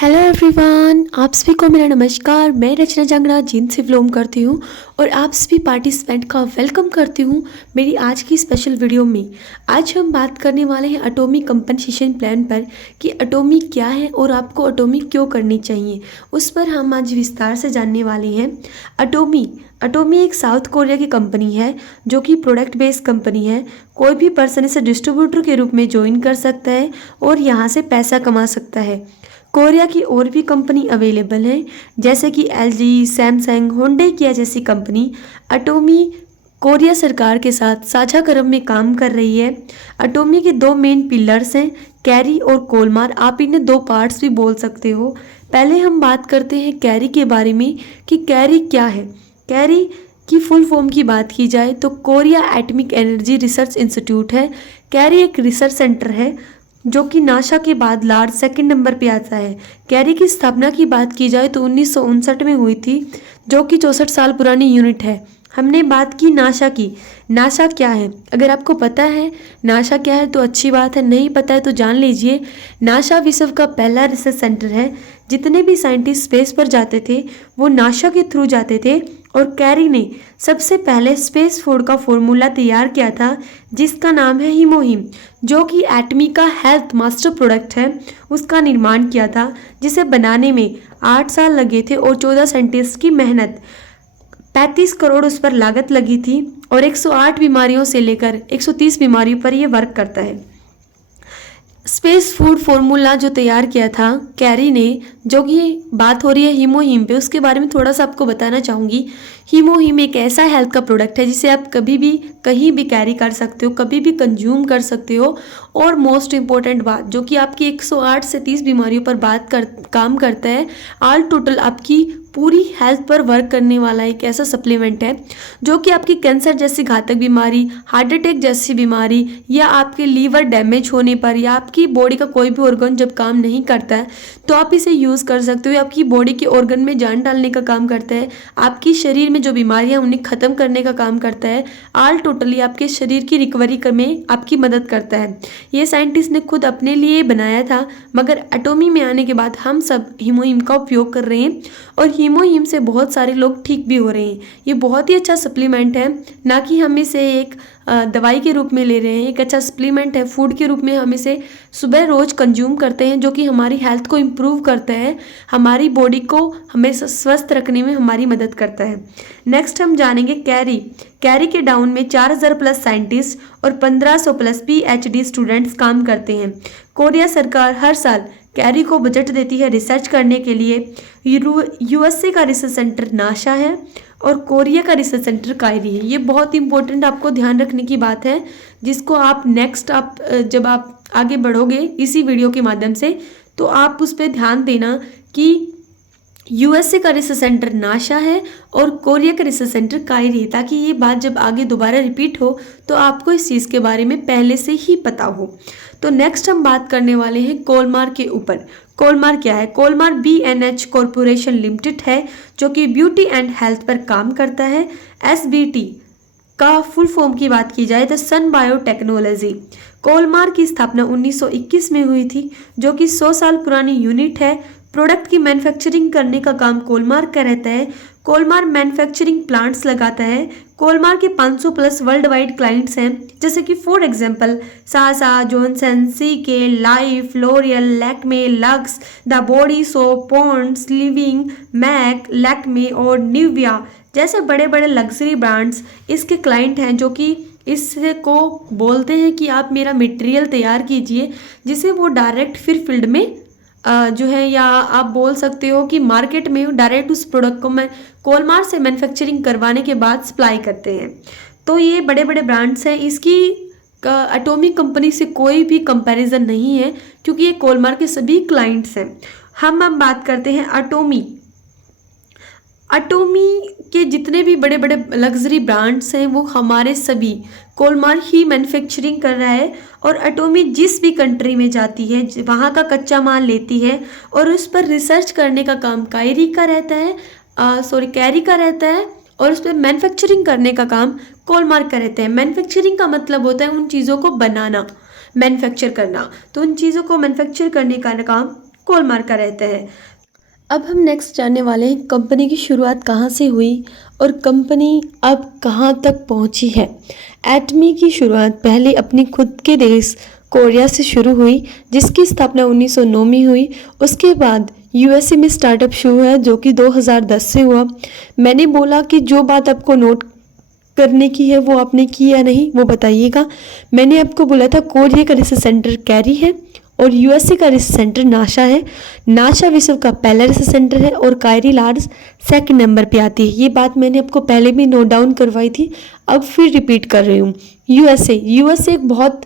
Hello everyone, आप सभी को मेरा नमस्कार। मैं रचना जांगड़ा जींद से बिलोंग करती हूँ और आप सभी पार्टिसिपेंट का वेलकम करती हूँ मेरी आज की स्पेशल वीडियो में। आज हम बात करने वाले हैं एटॉमिक कंपनसेशन प्लान पर कि एटॉमिक क्या है और आपको एटॉमिक क्यों करनी चाहिए, उस पर हम आज विस्तार से जानने वाले हैं। एटॉमी एक साउथ कोरिया की कंपनी है जो कि प्रोडक्ट बेस्ड कंपनी है। कोई भी पर्सन इसे डिस्ट्रीब्यूटर के रूप में ज्वाइन कर सकता है और यहाँ से पैसा कमा सकता है। कोरिया की और भी कंपनी अवेलेबल हैं जैसे कि एलजी, सैमसंग, होंडे, किया जैसी कंपनी। एटॉमी कोरिया सरकार के साथ साझा क्रम में काम कर रही है। एटॉमी के दो मेन पिलर्स हैं, कैरी और कोलमार। आप इन्हें दो पार्ट्स भी बोल सकते हो। पहले हम बात करते हैं कैरी के बारे में कि कैरी क्या है। कैरी की फुल फॉर्म की बात की जाए तो Korea atomic energy research institute है। कैरी एक रिसर्च सेंटर है जो कि नासा के बाद लार्ज सेकंड नंबर पे आता है। कैरी की स्थापना की बात की जाए तो 1959 में हुई थी, जो कि 64 साल पुरानी यूनिट है। हमने बात की नासा की। नासा क्या है? अगर आपको पता है नासा क्या है तो अच्छी बात है, नहीं पता है तो जान लीजिए। नासा विश्व का पहला रिसर्च सेंटर है। जितने भी साइंटिस्ट स्पेस पर जाते थे वो नासा के थ्रू जाते थे और कैरी ने सबसे पहले स्पेस फूड का फॉर्मूला तैयार किया था जिसका नाम है हीमोहीम, जो कि एटमी का हेल्थ मास्टर प्रोडक्ट है। उसका निर्माण किया था जिसे बनाने में 8 साल लगे थे और 14 साइंटिस्ट की मेहनत। 35 करोड़ उस पर लागत लगी थी और 108 बीमारियों से लेकर 130 बीमारियों पर यह वर्क करता है। स्पेस फूड फॉर्मूला जो तैयार किया था कैरी ने, जो कि बात हो रही है हीमोहीम पे, उसके बारे में थोड़ा सा आपको बताना चाहूँगी। हीमोहीम एक ऐसा हेल्थ का प्रोडक्ट है जिसे आप कभी भी कहीं भी कैरी कर सकते हो, कभी भी कंज्यूम कर सकते हो। और मोस्ट इम्पॉर्टेंट बात जो कि आपकी 108 से 30 बीमारियों पर काम करता है। ऑल टोटल आपकी पूरी हेल्थ पर वर्क करने वाला एक ऐसा सप्लीमेंट है जो कि आपकी कैंसर जैसी घातक बीमारी, हार्ट अटैक जैसी बीमारी, या आपके लीवर डैमेज होने पर, या आपकी बॉडी का कोई भी ऑर्गन जब काम नहीं करता है तो आप इसे यूज़ कर सकते हो। आपकी बॉडी के ऑर्गन में जान डालने का काम करता है, आपकी शरीर में जो बीमारियां उन्हें ख़त्म करने का काम करता है। ऑल टोटली आपके शरीर की रिकवरी में आपकी मदद करता है। ये साइंटिस्ट ने खुद अपने लिए बनाया था, मगर एटॉमी में आने के बाद हम सब हीमोहीम का उपयोग कर रहे हैं और हीमोहीम से बहुत सारे लोग ठीक भी हो रहे हैं। ये बहुत ही अच्छा सप्लीमेंट है, ना कि हम इसे एक दवाई के रूप में ले रहे हैं। एक अच्छा सप्लीमेंट है, फूड के रूप में हम इसे सुबह रोज कंज्यूम करते हैं, जो कि हमारी हेल्थ को इम्प्रूव करता है, हमारी बॉडी को हमें स्वस्थ रखने में हमारी मदद करता है। नेक्स्ट हम जानेंगे कैरी। कैरी के डाउन में 4000 प्लस साइंटिस्ट और 1500 प्लस PhD स्टूडेंट्स काम करते हैं। कोरिया सरकार हर साल कैरी को बजट देती है रिसर्च करने के लिए। USA का रिसर्च सेंटर नासा है और कोरिया का रिसर्च सेंटर कैरी है। ये बहुत इंपॉर्टेंट आपको ध्यान रखने की बात है, जिसको आप जब आप आगे बढ़ोगे इसी वीडियो के माध्यम से तो आप उस पर ध्यान देना कि USA का रिसर्च सेंटर नासा है और कोरिया का रिसर्च सेंटर कैरी है, ताकि ये बात जब आगे दोबारा रिपीट हो तो आपको इस चीज़ के बारे में पहले से ही पता हो। तो नेक्स्ट हम बात करने वाले हैं कोलमार के ऊपर। कोलमार क्या है? कोलमार BNH कॉरपोरेशन लिमिटेड है जो कि ब्यूटी एंड हेल्थ पर काम करता है। SBT का फुल फॉर्म की बात की जाए तो सन बायोटेक्नोलॉजी। कोलमार की स्थापना 1921 में हुई थी, जो कि 100 साल पुरानी यूनिट है। प्रोडक्ट की मैन्युफैक्चरिंग करने का काम कोलमार का रहता है। कोलमार मैन्युफैक्चरिंग प्लांट्स लगाता है। कोलमार के 500 प्लस वर्ल्ड वाइड क्लाइंट्स हैं, जैसे कि फॉर एग्जांपल सासा, Johnson, CK, life, L'Oreal, Lakme, Lux, the body soap, Pond's, living, MAC, Lakme और निविया जैसे बड़े बड़े लग्जरी ब्रांड्स इसके क्लाइंट हैं, जो कि इससे को बोलते हैं कि आप मेरा मटेरियल तैयार कीजिए, जिसे वो डायरेक्ट फिर फील्ड में जो है, या आप बोल सकते हो कि मार्केट में डायरेक्ट उस प्रोडक्ट को मैं कोलमार से मैन्युफैक्चरिंग करवाने के बाद सप्लाई करते हैं। तो ये बड़े बड़े ब्रांड्स हैं। इसकी एटॉमिक कंपनी से कोई भी कंपैरिजन नहीं है क्योंकि ये कोलमार के सभी क्लाइंट्स हैं। हम अब बात करते हैं एटॉमी के जितने भी बड़े बड़े लग्जरी ब्रांड्स हैं वो हमारे सभी कोलमार ही मैन्युफैक्चरिंग कर रहा है। और एटॉमी जिस भी कंट्री में जाती है वहाँ का कच्चा माल लेती है और उस पर रिसर्च करने का काम कैरी का रहता है और उस पर मैन्युफैक्चरिंग करने का काम कोलमार का रहता है। मैन्युफैक्चरिंग का मतलब होता है उन चीज़ों को बनाना, मैन्युफैक्चर करना। तो उन चीज़ों को मैन्युफैक्चर करने का काम कॉल मार्का रहता है। अब हम नेक्स्ट जानने वाले हैं कंपनी की शुरुआत कहाँ से हुई और कंपनी अब कहाँ तक पहुँची है। एटमी की शुरुआत पहले अपनी खुद के देश कोरिया से शुरू हुई, जिसकी स्थापना 1909 में हुई। उसके बाद यूएसए में स्टार्टअप शुरू हुआ जो कि 2010 से हुआ। मैंने बोला कि जो बात आपको नोट करने की है वो आपने की या नहीं वो बताइएगा। मैंने आपको बोला था कोरिया का रिसर्च सेंटर कैरी है और यूएसए का रिसर्च सेंटर नासा है। नासा विश्व का पहला रिसर्च सेंटर है और कायरी लार्ज सेकंड नंबर पे आती है। ये बात मैंने आपको पहले भी नोट डाउन करवाई थी, अब फिर रिपीट कर रही हूँ। यूएसए एक बहुत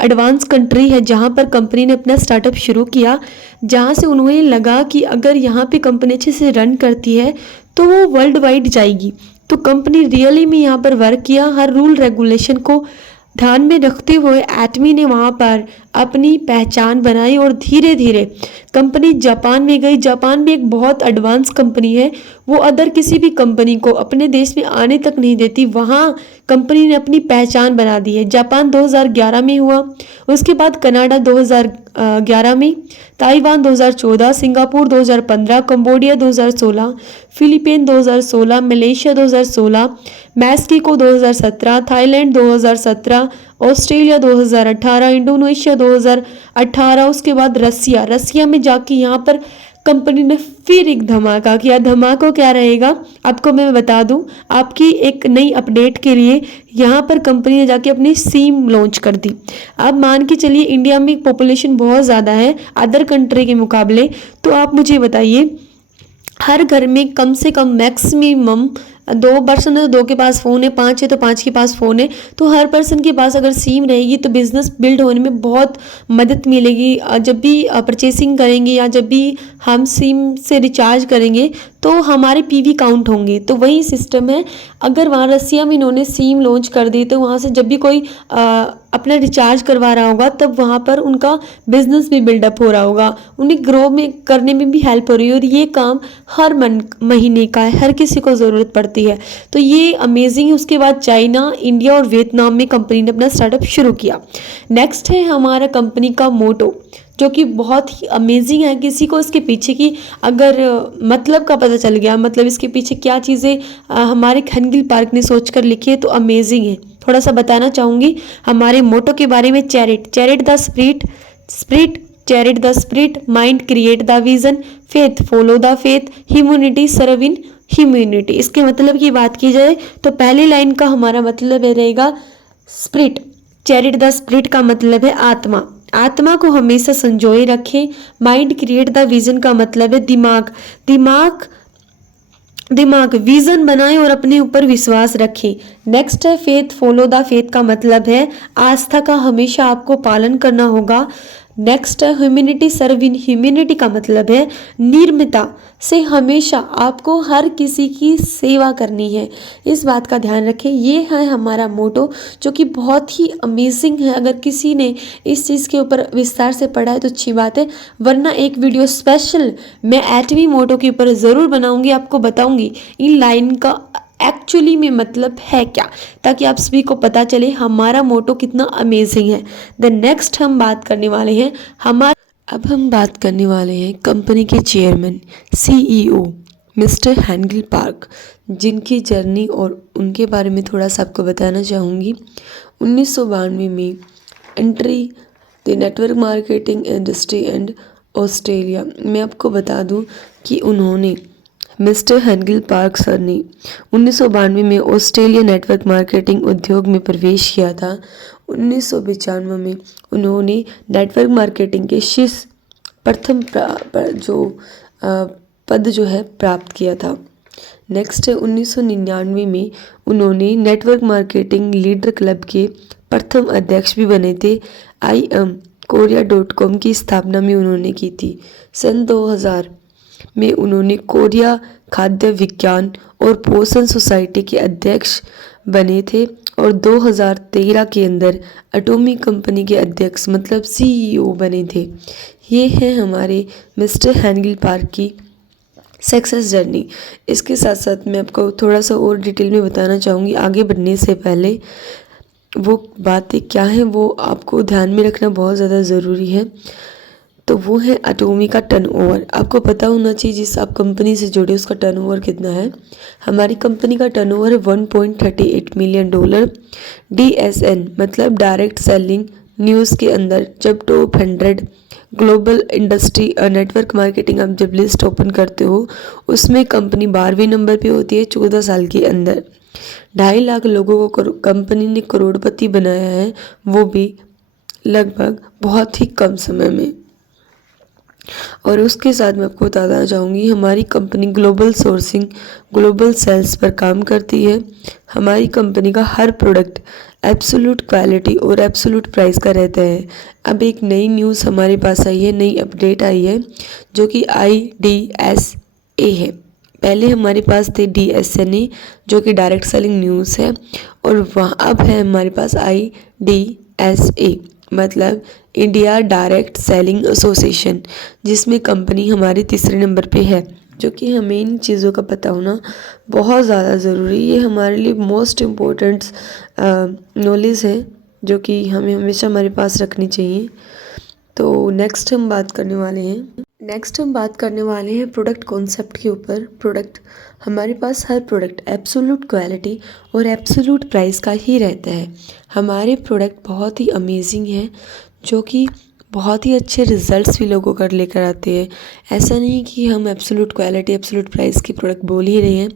एडवांस कंट्री है जहाँ पर कंपनी ने अपना स्टार्टअप शुरू किया, जहाँ से उन्हें लगा कि अगर यहाँ पे कंपनी अच्छे से रन करती है तो वो वर्ल्ड वाइड जाएगी। तो कंपनी रियली में यहाँ पर वर्क किया, हर रूल रेगुलेशन को ध्यान में रखते हुए एटमी ने वहाँ पर अपनी पहचान बनाई और धीरे धीरे कंपनी जापान में गई। जापान भी एक बहुत एडवांस कंपनी है, वो अदर किसी भी कंपनी को अपने देश में आने तक नहीं देती। वहाँ कंपनी ने अपनी पहचान बना दी है। जापान 2011 में हुआ, उसके बाद कनाडा 2011 में, Taiwan 2014, Singapore 2015, Cambodia 2016, Philippine 2016, Malaysia 2016, Mexico 2017, Thailand 2017, Australia 2018, Indonesia 2018, उसके बाद रसिया में जाके यहाँ पर कंपनी ने फिर एक धमाका किया। धमाका क्या रहेगा आपको मैं बता दूं, आपकी एक नई अपडेट के लिए यहाँ पर कंपनी ने जाके अपनी सिम लॉन्च कर दी। अब मान के चलिए इंडिया में पॉपुलेशन बहुत ज़्यादा है अदर कंट्री के मुकाबले, तो आप मुझे बताइए हर घर में कम से कम मैक्सिमम 2 पर्सन है तो 2 के पास फ़ोन है, 5 है तो 5 के पास फ़ोन है। तो हर पर्सन के पास अगर सिम रहेगी तो बिज़नेस बिल्ड होने में बहुत मदद मिलेगी। जब भी परचेसिंग करेंगे या जब भी हम सिम से रिचार्ज करेंगे तो हमारे पीवी काउंट होंगे। तो वही सिस्टम है, अगर वहाँ रसिया में इन्होंने सिम लॉन्च कर दी तो वहाँ से जब भी कोई अपना रिचार्ज करवा रहा होगा तब वहाँ पर उनका बिजनेस भी बिल्डअप हो रहा होगा, उन्हें ग्रो में करने में भी हेल्प हो रही है। और ये काम हर महीने का है, हर किसी को ज़रूरत पड़ती है। तो ये अमेजिंग है। उसके बाद चाइना, इंडिया और वियतनाम में कंपनी ने अपना स्टार्टअप शुरू किया। नेक्स्ट है हमारा कंपनी का मोटो, जो कि बहुत ही अमेजिंग है। किसी को इसके पीछे की अगर मतलब का पता चल गया, मतलब इसके पीछे क्या चीज़ें हमारे खनगिल पार्क ने सोच कर लिखी है, तो अमेजिंग है। थोड़ा सा बताना चाहूँगी हमारे मोटो के बारे में। Cherish the spirit, cherish the spirit, mind create the vision, faith follow the faith, humanity serve in humanity. इसके मतलब की बात की जाए तो पहली लाइन का हमारा मतलब रहेगा स्पिरिट। चैरिट द स्पिरिट का मतलब है आत्मा, आत्मा को हमेशा संजोए रखें। माइंड क्रिएट द विजन का मतलब है दिमाग विजन बनाएं और अपने ऊपर विश्वास रखें। नेक्स्ट है फेथ फॉलो द फेथ का मतलब है आस्था का हमेशा आपको पालन करना होगा। नेक्स्ट है ह्यूमैनिटी सर्व इन ह्यूमैनिटी का मतलब है निर्ममता से हमेशा आपको हर किसी की सेवा करनी है। इस बात का ध्यान रखें। ये है हमारा मोटो जो कि बहुत ही अमेजिंग है। अगर किसी ने इस चीज़ के ऊपर विस्तार से पढ़ा है तो अच्छी बात है, वरना एक वीडियो स्पेशल मैं एटमी मोटो के ऊपर ज़रूर बनाऊंगी, आपको बताऊंगी इन लाइन का एक्चुअली में मतलब है क्या, ताकि आप सभी को पता चले हमारा मोटो कितना अमेजिंग है। देन नेक्स्ट हम बात करने वाले हैं कंपनी के चेयरमैन सीईओ मिस्टर हैंगिल पार्क, जिनकी जर्नी और उनके बारे में थोड़ा सा आपको बताना चाहूँगी। 1992 में entry the network marketing industry and Australia. मैं आपको बता दूं कि उन्होंने मिस्टर हैंगिल पार्क सर ने 1992 में ऑस्ट्रेलिया नेटवर्क मार्केटिंग उद्योग में प्रवेश किया था। 1995 में उन्होंने नेटवर्क मार्केटिंग के शीर्ष प्रथम पद जो है प्राप्त किया था। नेक्स्ट है 1999 में उन्होंने नेटवर्क मार्केटिंग लीडर क्लब के प्रथम अध्यक्ष भी बने थे। korea.com की स्थापना में उन्होंने की थी। सन 2000 में उन्होंने कोरिया खाद्य विज्ञान और पोषण सोसाइटी के अध्यक्ष बने थे और 2013 के अंदर एटॉमिक कंपनी के अध्यक्ष मतलब सीईओ बने थे। ये है हमारे मिस्टर हैंगिल पार्क की सक्सेस जर्नी। इसके साथ साथ मैं आपको थोड़ा सा और डिटेल में बताना चाहूँगी। आगे बढ़ने से पहले वो बातें क्या हैं वो आपको ध्यान में रखना बहुत ज़्यादा ज़रूरी है। तो वो है अटोमी का टर्नओवर। आपको पता होना चाहिए जिस आप कंपनी से जुड़े उसका टर्नओवर कितना है। हमारी कंपनी का टर्नओवर है $1.38 मिलियन। DSN मतलब डायरेक्ट सेलिंग न्यूज़ के अंदर जब top 100 global industry network marketing आप जब लिस्ट ओपन करते हो उसमें कंपनी 12वें नंबर पे होती है 14 साल के अंदर। 2.5 लाख लोगों को कंपनी ने करोड़पति बनाया है, वो भी लगभग बहुत ही कम समय में। और उसके साथ मैं आपको बताना चाहूँगी हमारी company global sourcing global sales पर काम करती है। हमारी कंपनी का हर प्रोडक्ट एब्सोल्यूट क्वालिटी और एब्सोल्यूट प्राइस का रहता है। अब एक नई न्यूज़ हमारे पास आई है, नई अपडेट आई है जो कि IDSA है। पहले हमारे पास थे DSNA जो कि डायरेक्ट सेलिंग न्यूज़ है, और वहाँ अब है हमारे पास IDSA मतलब इंडिया डायरेक्ट सेलिंग एसोसिएशन, जिसमें कंपनी हमारे तीसरे नंबर पे है। जो कि हमें इन चीज़ों का पता होना बहुत ज़्यादा ज़रूरी है। ये हमारे लिए मोस्ट इम्पोर्टेंट नॉलेज है जो कि हमें हमेशा हमारे पास रखनी चाहिए। तो नेक्स्ट हम बात करने वाले हैं प्रोडक्ट कॉन्सेप्ट के ऊपर। प्रोडक्ट हमारे पास हर प्रोडक्ट एब्सोल्यूट क्वालिटी और एब्सोल्यूट प्राइस का ही रहता है। हमारे प्रोडक्ट बहुत ही अमेजिंग है जो कि बहुत ही अच्छे रिजल्ट्स भी लोगों को लेकर आते हैं। ऐसा नहीं कि हम एब्सोल्यूट क्वालिटी एब्सोल्यूट प्राइस की प्रोडक्ट बोल ही रहे हैं।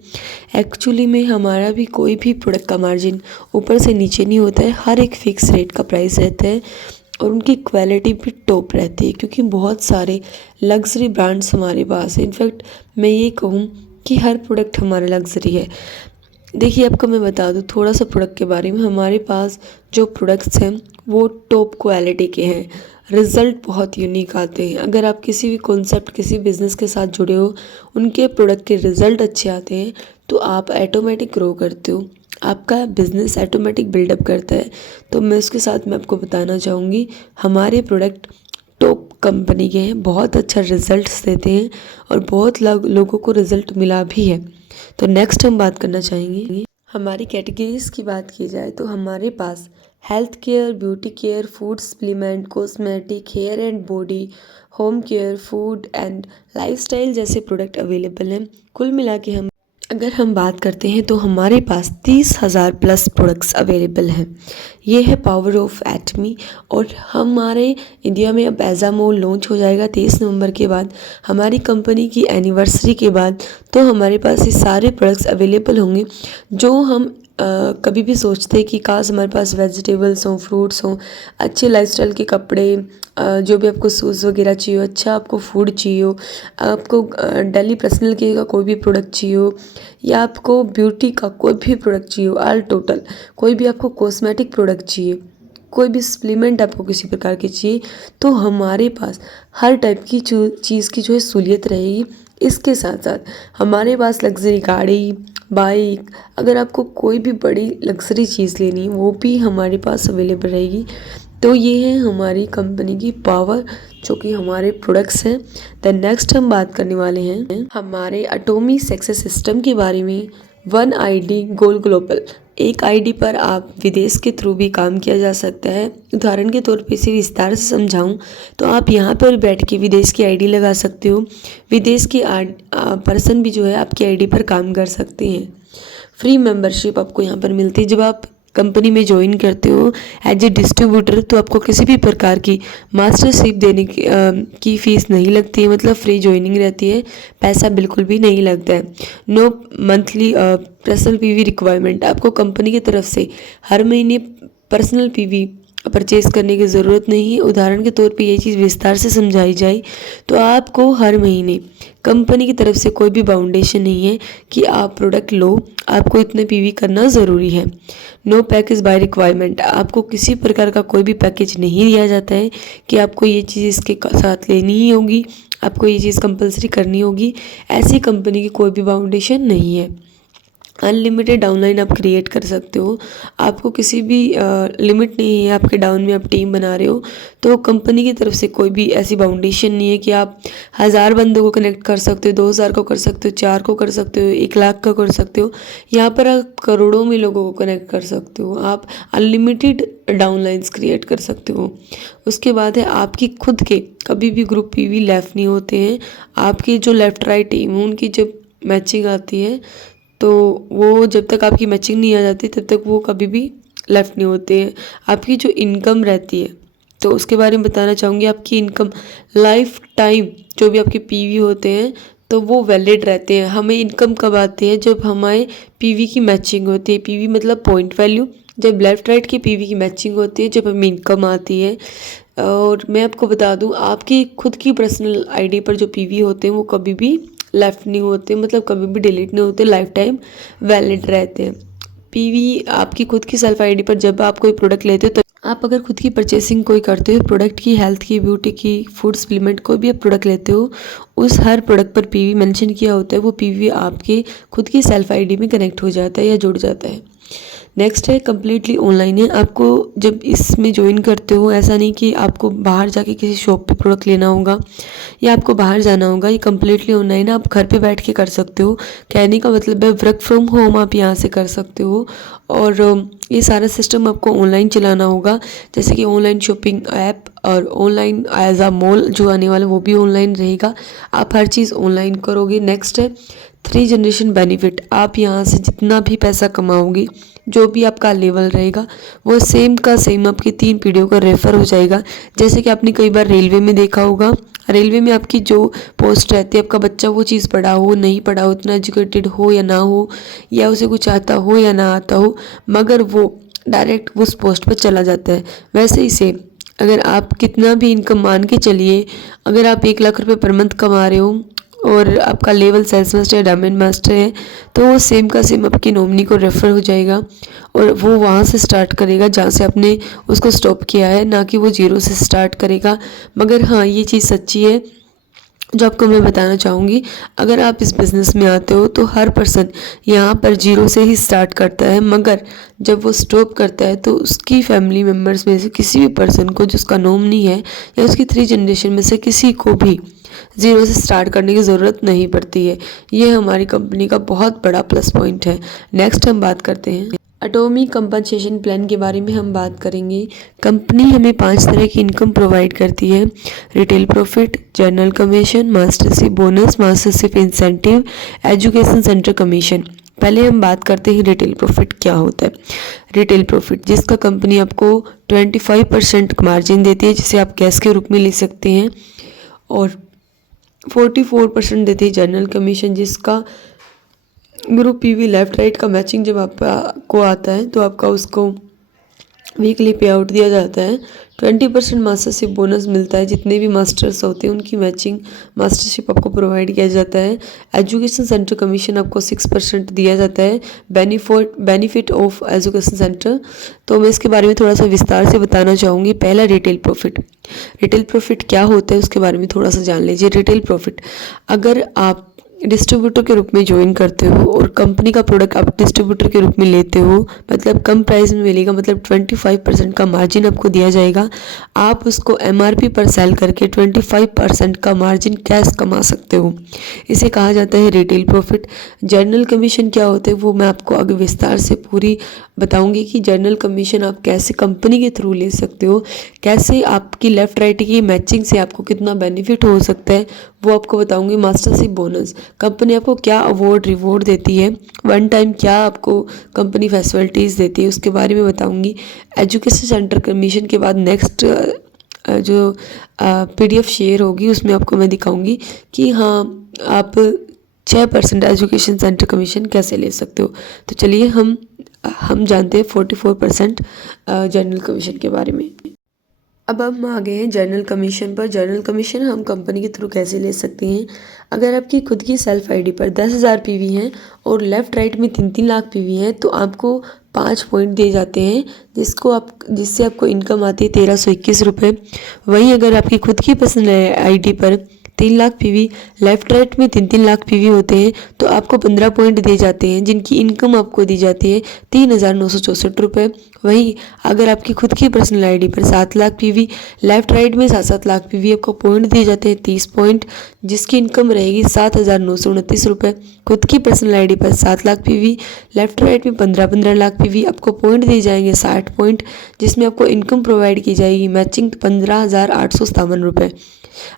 एक्चुअली में हमारा भी कोई भी प्रोडक्ट का मार्जिन ऊपर से नीचे नहीं होता है, हर एक फिक्स रेट का प्राइस रहता है और उनकी क्वालिटी भी टॉप रहती है, क्योंकि बहुत सारे लग्जरी ब्रांड्स हमारे पास है। इनफैक्ट मैं ये कहूँ कि हर प्रोडक्ट हमारा लग्जरी है। देखिए आपको मैं बता दूँ थोड़ा सा प्रोडक्ट के बारे में। हमारे पास जो प्रोडक्ट्स हैं वो टॉप क्वालिटी के हैं, रिज़ल्ट बहुत यूनिक आते हैं। अगर आप किसी भी कॉन्सेप्ट किसी बिज़नेस के साथ जुड़े हो, उनके प्रोडक्ट के रिज़ल्ट अच्छे आते हैं तो आप ऑटोमेटिक ग्रो करते हो, आपका बिज़नेस ऑटोमेटिक बिल्डअप करता है। तो मैं उसके साथ मैं आपको बताना चाहूँगी हमारे प्रोडक्ट टॉप कंपनी के हैं, बहुत अच्छा रिजल्ट्स देते हैं और बहुत लोगों को रिजल्ट मिला भी है। तो नेक्स्ट हम बात करना चाहेंगे हमारी कैटेगरीज की बात की जाए तो हमारे पास health care, beauty care, food supplement, cosmetic, hair and body, home care, food and lifestyle जैसे प्रोडक्ट अवेलेबल हैं। कुल मिला के अगर हम बात करते हैं तो हमारे पास 30,000 प्लस प्रोडक्ट्स अवेलेबल हैं। ये है पावर ऑफ एटमी, और हमारे इंडिया में अब एजा मॉल लॉन्च हो जाएगा 23 नवंबर के बाद, हमारी कंपनी की एनिवर्सरी के बाद। तो हमारे पास ये सारे प्रोडक्ट्स अवेलेबल होंगे जो हम कभी भी सोचते हैं कि काश हमारे पास वेजिटेबल्स हों, फ्रूट्स हों, अच्छे लाइफस्टाइल के कपड़े, जो भी आपको शूज़ वगैरह चाहिए, अच्छा आपको फूड चाहिए हो, आपको डेली पर्सनल केयर का कोई भी प्रोडक्ट चाहिए हो, या आपको ब्यूटी का कोई भी प्रोडक्ट चाहिए हो, ऑल टोटल कोई भी आपको कॉस्मेटिक प्रोडक्ट चाहिए, कोई भी सप्लीमेंट आपको किसी प्रकार की चाहिए, तो हमारे पास हर टाइप की चीज़ की जो है सहूलियत रहेगी। इसके साथ साथ हमारे पास लग्जरी गाड़ी, बाइक, अगर आपको कोई भी बड़ी लग्जरी चीज़ लेनी है वो भी हमारे पास अवेलेबल रहेगी। तो ये है हमारी कंपनी की पावर जो कि हमारे प्रोडक्ट्स हैं। देन नेक्स्ट हम बात करने वाले हैं हमारे अटोमी सक्सेस सिस्टम के बारे में। 1 ID गोल ग्लोबल, एक ID पर आप विदेश के थ्रू भी काम किया जा सकता है। उदाहरण के तौर पे इसे विस्तार से समझाऊं तो आप यहाँ पर बैठ के विदेश की ID लगा सकते हो। विदेश के पर्सन भी जो है आपकी ID पर काम कर सकते हैं। फ्री मेंबरशिप आपको यहाँ पर मिलती है जब आप कंपनी में ज्वाइन करते हो एज ए डिस्ट्रीब्यूटर। तो आपको किसी भी प्रकार की मास्टरशिप देने की फ़ीस नहीं लगती है, मतलब फ्री ज्वाइनिंग रहती है, पैसा बिल्कुल भी नहीं लगता है। No monthly personal PV requirement, आपको कंपनी की तरफ से हर महीने पर्सनल PV परचेज़ करने की ज़रूरत नहीं है। उदाहरण के तौर पे ये चीज़ विस्तार से समझाई जाए तो आपको हर महीने कंपनी की तरफ से कोई भी बाउंडेशन नहीं है कि आप प्रोडक्ट लो, आपको इतने PV करना ज़रूरी है। नो पैकेज बाय रिक्वायरमेंट, आपको किसी प्रकार का कोई भी पैकेज नहीं दिया जाता है कि आपको ये चीज़ इसके साथ लेनी ही होगी, आपको ये चीज़ कंपलसरी करनी होगी। ऐसी कंपनी की कोई भी बाउंडेशन नहीं है। अनलिमिटेड डाउनलाइन आप क्रिएट कर सकते हो। आपको किसी भी लिमिट नहीं है, आपके डाउन में आप टीम बना रहे हो तो कंपनी की तरफ से कोई भी ऐसी बाउंडेशन नहीं है कि आप 1000 बंदों को कनेक्ट कर सकते हो, 2000 को कर सकते हो, 4 को कर सकते हो, 1 लाख का कर सकते हो। यहाँ पर आप करोड़ों में लोगों को कनेक्ट कर सकते हो। आप अनलिमिटेड डाउनलाइंस क्रिएट कर सकते हो। उसके बाद है आपकी खुद के कभी भी ग्रुप पीवी लेफ्ट नहीं होते हैं। आपकी जो लेफ़्ट राइट टीम है उनकी जब मैचिंग आती है तो वो जब तक आपकी मैचिंग नहीं आ जाती तब तक वो कभी भी लेफ़्ट नहीं होते हैं। आपकी जो इनकम रहती है तो उसके बारे में बताना चाहूँगी। आपकी इनकम लाइफ टाइम जो भी आपके पीवी होते हैं तो वो वैलिड रहते हैं। हमें इनकम कब आती है? जब हमारे पीवी की मैचिंग होती है। पीवी मतलब पॉइंट वैल्यू। जब लेफ़्ट राइट की पीवी की मैचिंग होती है, जब हमें इनकम आती है। और मैं आपको बता दूं, आपकी खुद की पर्सनल आईडी पर जो पीवी होते हैं वो कभी भी लेफ़्ट नहीं होते, मतलब कभी भी डिलीट नहीं होते, लाइफ टाइम वैलिड रहते हैं। पीवी आपकी खुद की सेल्फ आईडी पर जब आप कोई प्रोडक्ट लेते हो तो आप अगर खुद की परचेसिंग कोई करते हो, प्रोडक्ट की, हेल्थ की, ब्यूटी की, फूड सप्लीमेंट, कोई भी आप प्रोडक्ट लेते हो, उस हर प्रोडक्ट पर पीवी मेंशन किया होता है। वो पीवी आपके खुद की सेल्फ आईडी में कनेक्ट हो जाता है या जुड़ जाता है। नेक्स्ट है कम्प्लीटली ऑनलाइन है। आपको जब इसमें ज्वाइन करते हो ऐसा नहीं कि आपको बाहर जाके किसी शॉप पे प्रोडक्ट लेना होगा या आपको बाहर जाना होगा। ये कम्प्लीटली ऑनलाइन है, आप घर पे बैठ के कर सकते हो। कहने का मतलब है वर्क फ्रॉम होम आप यहाँ से कर सकते हो। और ये सारा सिस्टम आपको ऑनलाइन चलाना होगा, जैसे कि ऑनलाइन शॉपिंग ऐप और ऑनलाइन एज अ मॉल जो आने वाला वो भी ऑनलाइन रहेगा। आप हर चीज़ ऑनलाइन करोगे। नेक्स्ट है 3 जनरेशन बेनिफिट। आप यहाँ से जितना भी पैसा कमाओगे, जो भी आपका लेवल रहेगा वो सेम का सेम आपकी 3 पीढ़ियों का रेफर हो जाएगा। जैसे कि आपने कई बार रेलवे में देखा होगा, रेलवे में आपकी जो पोस्ट रहती है, आपका बच्चा वो चीज़ पढ़ा हो नहीं पढ़ा हो, इतना एजुकेटेड हो या ना हो, या उसे कुछ आता हो या ना आता हो, मगर वो डायरेक्ट उस पोस्ट पर चला जाता है। वैसे ही सेम अगर आप कितना भी इनकम मान के चलिए, अगर आप 1 लाख रुपए पर मंथ कमा रहे हो और आपका लेवल सेल्स मास्टर या डायमंड मास्टर है तो वो सेम का सेम आपकी नॉमिनी को रेफ़र हो जाएगा और वो वहाँ से स्टार्ट करेगा जहाँ से आपने उसको स्टॉप किया है, ना कि वो 0 से स्टार्ट करेगा। मगर हाँ, ये चीज़ सच्ची है जो आपको मैं बताना चाहूँगी। अगर आप इस बिज़नेस में आते हो तो हर पर्सन यहाँ पर 0 से ही स्टार्ट करता है, मगर जब वो स्टॉप करता है तो उसकी फैमिली मेम्बर्स में से किसी भी पर्सन को, जिसका नॉमिनी है या उसकी 3 जनरेशन में से किसी को भी 0 से स्टार्ट करने की ज़रूरत नहीं पड़ती है। ये हमारी कंपनी का बहुत बड़ा प्लस पॉइंट है। नेक्स्ट हम बात करते हैं एटॉमिक कंपनसेशन प्लान के बारे में। हम बात करेंगे। कंपनी हमें 5 तरह की इनकम प्रोवाइड करती है: retail profit, journal commission, mastership bonus, mastership incentive, education centre commission. पहले हम बात करते हैं रिटेल प्रॉफिट क्या होता है। रिटेल प्रॉफिट जिसका कंपनी आपको 25% मार्जिन देती है, जिसे आप कैश के रूप में ले सकते हैं, और 44% देती है जर्नल कमीशन, जिसका ग्रुप पीवी लेफ्ट राइट का मैचिंग जब आपको आता है तो आपका उसको वीकली पे आउट दिया जाता है। 20% मास्टरशिप बोनस मिलता है, जितने भी मास्टर्स होते हैं उनकी मैचिंग मास्टरशिप आपको प्रोवाइड किया जाता है। एजुकेशन सेंटर कमीशन आपको 6% दिया जाता है, बेनिफिट ऑफ एजुकेशन सेंटर। तो मैं इसके बारे में थोड़ा सा विस्तार से बताना चाहूँगी। पहला रिटेल प्रॉफिट। रिटेल प्रॉफिट क्या होता है उसके बारे में थोड़ा सा जान लीजिए। रिटेल प्रॉफिट, अगर आप डिस्ट्रीब्यूटर के रूप में ज्वाइन करते हो और कंपनी का प्रोडक्ट आप डिस्ट्रीब्यूटर के रूप में लेते हो, मतलब कम प्राइस में मिलेगा, मतलब 25% का मार्जिन आपको दिया जाएगा। आप उसको एमआरपी पर सेल करके 25% का मार्जिन कैश कमा सकते हो। इसे कहा जाता है रिटेल प्रॉफिट। जर्नल कमीशन क्या होते हैं वो मैं आपको आगे विस्तार से पूरी बताऊंगी कि जर्नल कमीशन आप कैसे कंपनी के थ्रू ले सकते हो, कैसे आपकी लेफ्ट राइट की मैचिंग से आपको कितना बेनिफिट हो सकता है वो आपको बताऊंगी। मास्टरशिप बोनस, कंपनी आपको क्या अवार्ड रिवॉर्ड देती है, वन टाइम क्या आपको कंपनी फैसिलिटीज़ देती है, उसके बारे में बताऊंगी। एजुकेशन सेंटर कमीशन के बाद नेक्स्ट जो PDF शेयर होगी उसमें आपको मैं दिखाऊंगी कि हाँ आप 6% एजुकेशन सेंटर कमीशन कैसे ले सकते हो। तो चलिए हम जानते हैं 44% जनरल कमीशन के बारे में। अब हम आ गए हैं जर्नल कमीशन पर। जर्नल कमीशन हम कंपनी के थ्रू कैसे ले सकते हैं। अगर आपकी खुद की सेल्फ आईडी पर 10,000 PV हैं और लेफ़्ट राइट में 3-3 लाख PV हैं तो आपको 5 पॉइंट दिए जाते हैं, जिससे आपको इनकम आती है 1321 रुपये। वहीं अगर आपकी खुद की पर्सनल आईडी पर 3 लाख पीवी, लेफ्ट राइट में 3-3 लाख पीवी होते हैं तो आपको 15 पॉइंट दिए जाते हैं, जिनकी इनकम आपको दी जाती है 3,964 रुपये। वहीं अगर आपकी खुद की पर्सनल आईडी पर 7 लाख पीवी, लेफ्ट राइट में 7-7 लाख पीवी, आपको पॉइंट दिए जाते हैं 30 पॉइंट, जिसकी इनकम रहेगी 7,929 रुपये। खुद की पर्सनल आईडी पर 7 लाख पीवी, लेफ्ट राइट में 15-15 लाख पीवी, आपको पॉइंट दिए जाएंगे 60 पॉइंट, जिसमें आपको इनकम प्रोवाइड की जाएगी मैचिंग 15,857 रुपये।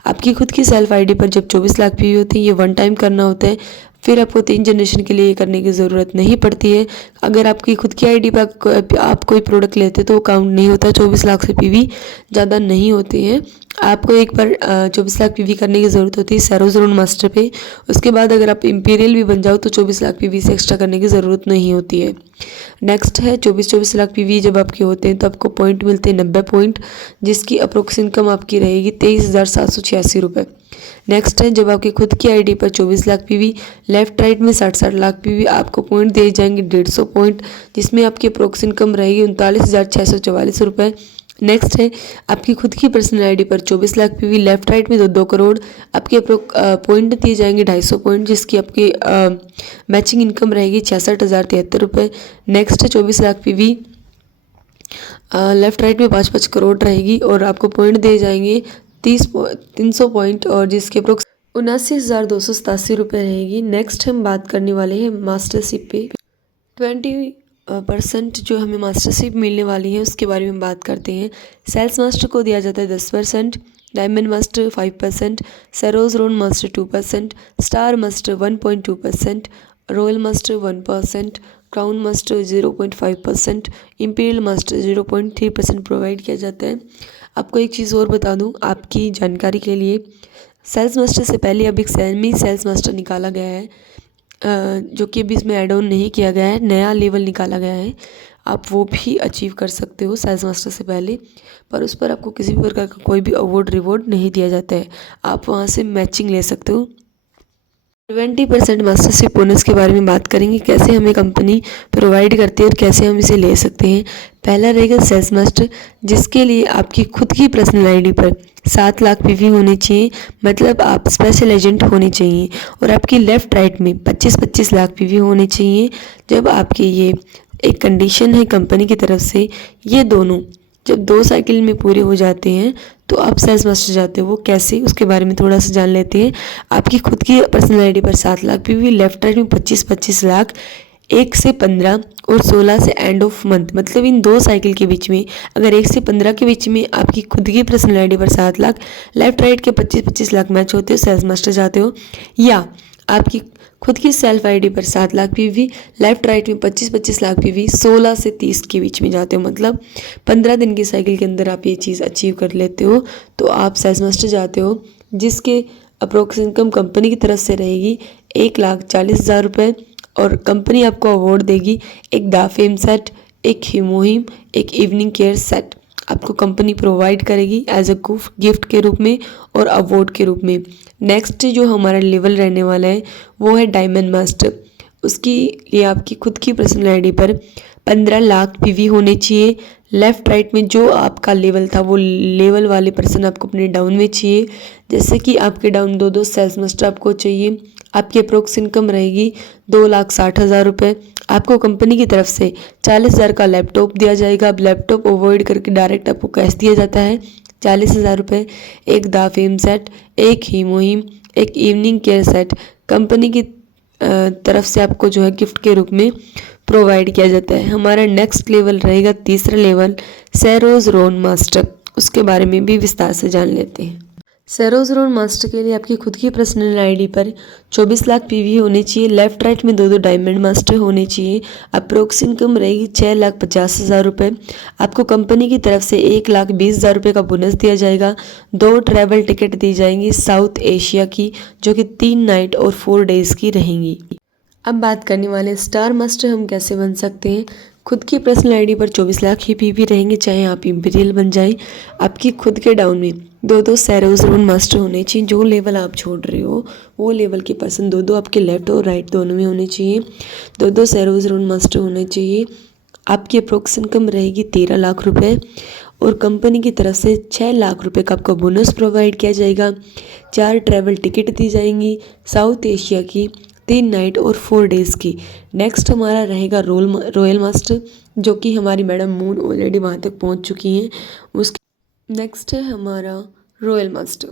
आपकी खुद की सेल्फ आईडी पर जब 24 लाख पीवी होती है, ये वन टाइम करना होता है, फिर आपको 3 जनरेशन के लिए ये करने की ज़रूरत नहीं पड़ती है। अगर आपकी खुद की आईडी पर आप कोई प्रोडक्ट लेते तो वो काउंट नहीं होता, 24 लाख से पीवी ज़्यादा नहीं होती है। आपको एक बार 24 लाख पीवी करने की ज़रूरत होती है सैरोज़रोन मास्टर पे। उसके बाद अगर आप इंपीरियल भी बन जाओ तो 24 लाख पीवी से एक्स्ट्रा करने की ज़रूरत नहीं होती है। नेक्स्ट है 24 लाख पीवी जब आपके होते हैं तो आपको पॉइंट मिलते हैं 90 पॉइंट, जिसकी अप्रोक्स इनकम आपकी रहेगी 23,786 रुपये। नेक्स्ट है जब आपकी खुद की आईडी पर 24 लाख पीवी, लेफ्ट राइट में 60-60 लाख पीवी, आपको पॉइंट दिए जाएंगे 150 पॉइंट, जिसमें आपकी अप्रोक्स इनकम रहेगी 39,644 रुपये। नेक्स्ट है आपकी खुद की पर्सनल आईडी पर 24 लाख पीवी, लेफ्ट राइट में 2 करोड़, आपके पॉइंट दिए जाएंगे 250 पॉइंट, जिसकी आपकी मैचिंग इनकम रहेगी 66,073 रुपये। नेक्स्ट है 24 लाख पीवी, लेफ्ट राइट में 5-5 करोड़ रहेगी और आपको पॉइंट दिए जाएंगे 300 पॉइंट, और जिसके अप्रोक्स 79,287 रुपये रहेगी। नेक्स्ट हम बात करने वाले हैं मास्टरशिप पे। 20% जो हमें मास्टरशिप मिलने वाली है उसके बारे में बात करते हैं। सेल्स मास्टर को दिया जाता है 10%, डायमंड मास्टर 5%, सैरोज़रोन master 2%, star master 1.2%, royal master 1%, crown master 0.5%, imperial master 0.3% provide किया जाता है। आपको एक चीज़ और बता दूं आपकी जानकारी के लिए, सेल्स मास्टर से पहले अब एक सेमी सेल्स मास्टर निकाला गया है, जो कि अभी इसमें ऐड ऑन नहीं किया गया है, नया लेवल निकाला गया है। आप वो भी अचीव कर सकते हो सेल्स मास्टर से पहले, पर उस पर आपको किसी भी प्रकार का कोई भी अवार्ड रिवॉर्ड नहीं दिया जाता है, आप वहाँ से मैचिंग ले सकते हो। 20% मास्टरशिप बोनस के बारे में बात करेंगे, कैसे हमें कंपनी प्रोवाइड करती है और कैसे हम इसे ले सकते हैं। पहला रहेगा सेल्स मास्टर, जिसके लिए आपकी खुद की पर्सनल आईडी पर 7 लाख पीवी होने चाहिए, मतलब आप स्पेशल एजेंट होने चाहिए, और आपकी लेफ्ट राइट में 25-25 लाख पीवी होने चाहिए। जब आपके ये एक कंडीशन है कंपनी की तरफ से, ये दोनों जब 2 साइकिल में पूरे हो जाते हैं तो आप सेल्स मास्टर जाते हो। वो कैसे, उसके बारे में थोड़ा सा जान लेते हैं। आपकी खुद की पर्सनल आईडी पर 7 लाख पीवी, लेफ्ट राइट में 25-25 लाख, 1 से 15 और 16 से एंड ऑफ मंथ, मतलब इन 2 साइकिल के बीच में, अगर 1 से 15 के बीच में आपकी खुद की पर्सनल आईडी पर 7 लाख, लेफ्ट राइट के 25-25 लाख मैच होते हो, सेल्स मास्टर जाते हो। या आपकी खुद की सेल्फ आईडी पर 7 लाख पीवी, लेफ्ट राइट में 25-25 लाख पीवी, 16 से 30 के बीच में जाते हो, मतलब 15 दिन की साइकिल के अंदर आप ये चीज़ अचीव कर लेते हो तो आप सेल्स मास्टर जाते हो, जिसके अप्रोक्स इनकम कंपनी की तरफ से रहेगी 1,40,000 रुपये, और कंपनी आपको अवार्ड देगी एक द फेम सेट, एक हीमोहिम, एक इवनिंग केयर सेट आपको कंपनी प्रोवाइड करेगी एज अ गिफ्ट के रूप में और अवार्ड के रूप में। नेक्स्ट जो हमारा लेवल रहने वाला है वो है डायमंड मास्टर। उसकी लिए आपकी खुद की पर्सनल आईडी पर 15 लाख पीवी होने चाहिए। लेफ्ट राइट में जो आपका लेवल था वो लेवल वाले पर्सन आपको अपने डाउन में चाहिए, जैसे कि आपके डाउन 2 सेल्स मास्टर आपको चाहिए। आपकी अप्रोक्स इनकम रहेगी 2,60,000 रुपये। आपको कंपनी की तरफ से 40,000 का लैपटॉप दिया जाएगा। अब लैपटॉप अवॉइड करके डायरेक्ट आपको कैश दिया जाता है 40,000 रुपये, एक द फेम सेट, एक हीमोहिम, एक इवनिंग केयर सेट कंपनी की तरफ से आपको जो है गिफ्ट के रूप में प्रोवाइड किया जाता है। हमारा नेक्स्ट लेवल रहेगा तीसरा लेवल सैरोज़रोन मास्टर, उसके बारे में भी विस्तार से जान लेते हैं। सैरोज़रोन मास्टर के लिए आपकी खुद की पर्सनल आईडी पर 24 लाख पीवी होने चाहिए। लेफ्ट राइट में 2 डायमंड मास्टर होने चाहिए। अप्रोक्स इनकम रहेगी 6,50,000 रुपये। आपको कंपनी की तरफ से 1,20,000 रुपये का बोनस दिया जाएगा। 2 ट्रैवल टिकट दी जाएंगी साउथ एशिया की, जो कि 3 नाइट और 4 डेज़ की रहेंगी। अब बात करने वाले स्टार मास्टर हम कैसे बन सकते हैं। खुद की पर्सनल आईडी पर 24 लाख ही पीवी रहेंगे, चाहे आप इंपीरियल बन जाएं। आपकी खुद के डाउन में 2 सैरोज़रोन मास्टर होने चाहिए। जो लेवल आप छोड़ रहे हो वो लेवल के पर्सन 2 आपके लेफ्ट और राइट दोनों में होने चाहिए। 2 सैरोज़रोन मास्टर होने चाहिए। आपकी अप्रोक्स इनकम रहेगी 13 लाख रुपए, और कंपनी की तरफ से 6 लाख रुपए का आपको बोनस प्रोवाइड किया जाएगा। 4 ट्रैवल टिकट दी जाएंगी साउथ एशिया की 3 नाइट और 4 डेज़ की। नेक्स्ट हमारा रहेगा रॉयल मास्ट, जो कि हमारी मैडम मून ऑलरेडी वहाँ तक पहुँच चुकी हैं। उसके नेक्स्ट है हमारा रॉयल मास्ट।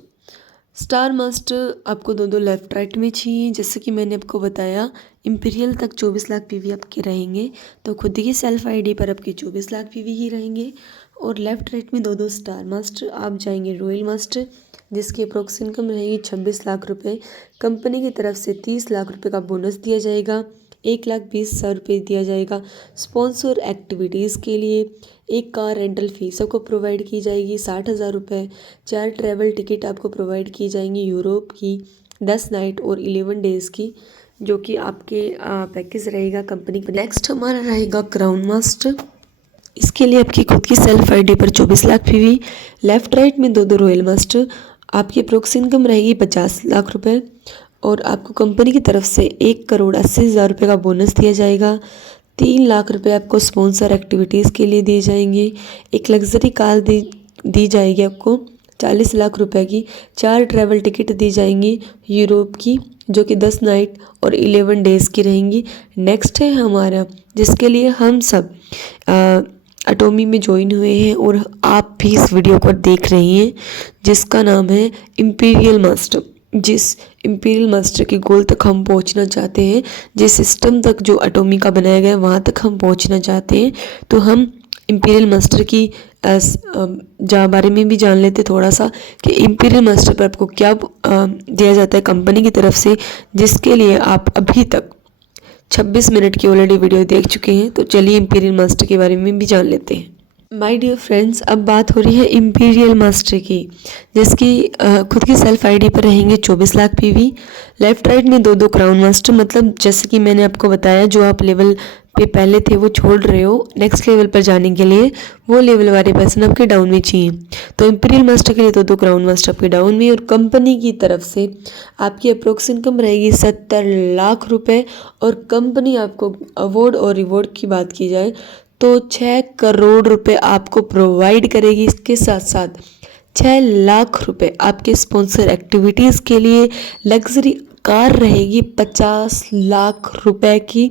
स्टार मास्ट आपको दो लेफ़्ट राइट में चाहिए। जैसे कि मैंने आपको बताया इंपीरियल तक 24 लाख पीवी आपके रहेंगे, तो खुद की सेल्फ आईडी पर आपके 24 लाख पीवी ही रहेंगे। और लेफ़्ट राइट में दो स्टार मास्ट आप जाएंगे रॉयल मास्ट, जिसकी अप्रोक्स इनकम रहेगी 26 लाख रुपए। कंपनी की तरफ से 30 लाख रुपए का बोनस दिया जाएगा। 1,20,000 रुपये दिया जाएगा स्पॉन्सर एक्टिविटीज़ के लिए। एक कार रेंटल फीस आपको प्रोवाइड की जाएगी 60,000 रुपये। 4 ट्रैवल टिकट आपको प्रोवाइड की जाएंगी यूरोप की 10 नाइट और 11 डेज़ की, जो कि आपके पैकेज रहेगा कंपनी का। नेक्स्ट हमारा रहेगा क्राउन मास्ट। इसके लिए आपकी खुद की सेल्फ आईडी पर 24 लाख पीवी। लेफ़्ट राइट में दो रॉयल मास्ट आपकी अप्रोक्स इनकम रहेगी 50 लाख रुपए। और आपको कंपनी की तरफ से 1,80,000 रुपये का बोनस दिया जाएगा। 3 लाख रुपए आपको स्पॉन्सर एक्टिविटीज़ के लिए दिए जाएंगे। एक लग्जरी कार दी जाएगी आपको 40 लाख रुपए की। 4 ट्रैवल टिकट दी जाएंगी यूरोप की, जो कि 10 नाइट और 11 डेज़ की रहेंगी। नेक्स्ट है हमारा, जिसके लिए हम सब एटोमी में ज्वाइन हुए हैं और आप भी इस वीडियो को देख रही हैं, जिसका नाम है इम्पीरियल मास्टर। जिस इम्पीरियल मास्टर के गोल तक हम पहुंचना चाहते हैं, जिस सिस्टम तक जो एटोमी का बनाया गया है वहाँ तक हम पहुंचना चाहते हैं, तो हम इम्पीरियल मास्टर की बारे में भी जान लेते थोड़ा सा कि इम्पीरियल मास्टर पर आपको क्या दिया जाता है कंपनी की तरफ से, जिसके लिए आप अभी तक 26 मिनट की ऑलरेडी वीडियो देख चुके हैं। तो चलिए इम्पीरियल मास्टर के बारे में भी जान लेते हैं। माय डियर फ्रेंड्स, अब बात हो रही है इम्पीरियल मास्टर की, जिसकी खुद की सेल्फ आईडी पर रहेंगे 24 लाख पीवी। लेफ्ट राइट में दो क्राउन मास्टर, मतलब जैसे कि मैंने आपको बताया जो आप लेवल पे पहले थे वो छोड़ रहे हो, नेक्स्ट लेवल पर जाने के लिए वो लेवल वाले पर्सन आपके डाउन में चाहिए। तो इम्पीरियल मास्टर के लिए दो क्राउन मास्टर आपके डाउन में। और कंपनी की तरफ से आपकी अप्रोक्स इनकम रहेगी 70 लाख रुपए। और कंपनी आपको अवार्ड और रिवॉर्ड की बात की जाए तो 6 करोड़ रुपए आपको प्रोवाइड करेगी। इसके साथ साथ 6 लाख रुपए आपके स्पॉन्सर एक्टिविटीज़ के लिए। लग्जरी कार रहेगी 50 लाख रुपए की।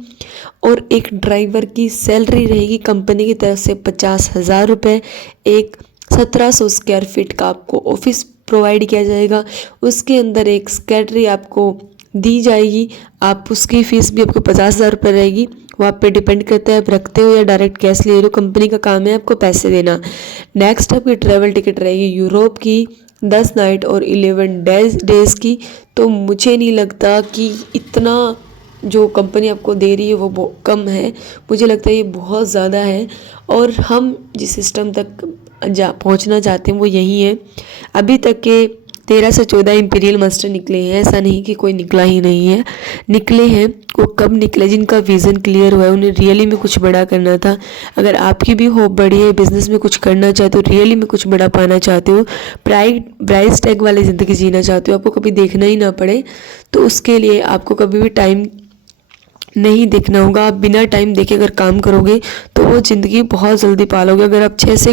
और एक ड्राइवर की सैलरी रहेगी कंपनी की तरफ से 50,000 रुपये। एक 1700 स्क्वायर फीट का आपको ऑफिस प्रोवाइड किया जाएगा। उसके अंदर एक सेक्रेटरी आपको दी जाएगी। आप उसकी फ़ीस भी आपको 50,000 रुपये रहेगी। वो आप पे डिपेंड करता है आप रखते हो या डायरेक्ट कैश ले रहे हो, कंपनी का काम है आपको पैसे देना। नेक्स्ट आपकी ट्रैवल टिकट रहेगी यूरोप की 10 नाइट और 11 डेज़ की। तो मुझे नहीं लगता कि इतना जो कंपनी आपको दे रही है वो कम है, मुझे लगता है ये बहुत ज़्यादा है। और हम जिस सिस्टम तक पहुंचना चाहते हैं वो यही है। अभी तक के 13 से 14 इम्पीरियल मास्टर निकले हैं, ऐसा नहीं कि कोई निकला ही नहीं है, निकले हैं। वो कब निकले? जिनका विज़न क्लियर हुआ है, उन्हें रियली में कुछ बड़ा करना था। अगर आपकी भी होप बड़ी है, बिजनेस में कुछ करना चाहते हो, रियली में कुछ बड़ा पाना चाहते हो, प्राइस टैग वाली ज़िंदगी जीना चाहते हो, आपको कभी देखना ही ना पड़े, तो उसके लिए आपको कभी भी टाइम नहीं देखना होगा। आप बिना टाइम देखे अगर काम करोगे तो वो ज़िंदगी बहुत जल्दी पालोगे। अगर आप 6 से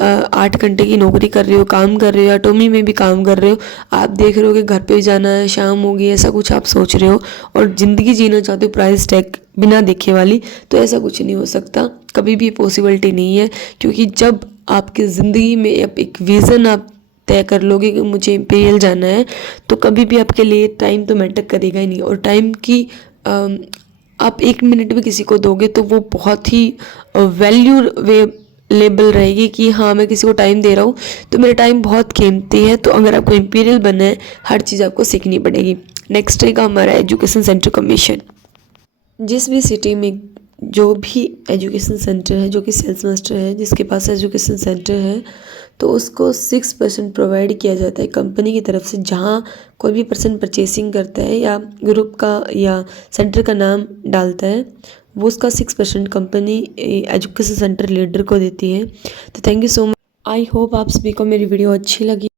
8 घंटे की नौकरी कर रहे हो, काम कर रहे हो, एटोमी में भी काम कर रहे हो, आप देख रहे हो कि घर पे जाना है, शाम होगी, ऐसा कुछ आप सोच रहे हो और ज़िंदगी जीना चाहते हो प्राइस टैग बिना देखे वाली, तो ऐसा कुछ नहीं हो सकता, कभी भी पॉसिबिलिटी नहीं है। क्योंकि जब आपकी ज़िंदगी में एक विज़न आप तय कर लोगे कि मुझे इम्पीरियल जाना है, तो कभी भी आपके लिए टाइम तो मैटर करेगा ही नहीं। और टाइम की आप 1 मिनट भी किसी को दोगे तो वो बहुत ही वैल्यूएबल रहेगी कि हाँ मैं किसी को टाइम दे रहा हूँ तो मेरा टाइम बहुत कीमती है। तो अगर आपको इम्पीरियल बनना है, हर चीज़ आपको सीखनी पड़ेगी। नेक्स्ट रहेगा हमारा एजुकेशन सेंटर कमीशन। जिस भी सिटी में जो भी एजुकेशन सेंटर है, जो कि सेल्स मास्टर है जिसके पास एजुकेशन सेंटर है, तो उसको 6% प्रोवाइड किया जाता है कंपनी की तरफ से। जहाँ कोई भी पर्सन परचेसिंग करता है या ग्रुप का या सेंटर का नाम डालता है, वो उसका 6% कंपनी एजुकेशन सेंटर लीडर को देती है। तो thank you so much. I hope आप सभी को मेरी वीडियो अच्छी लगी।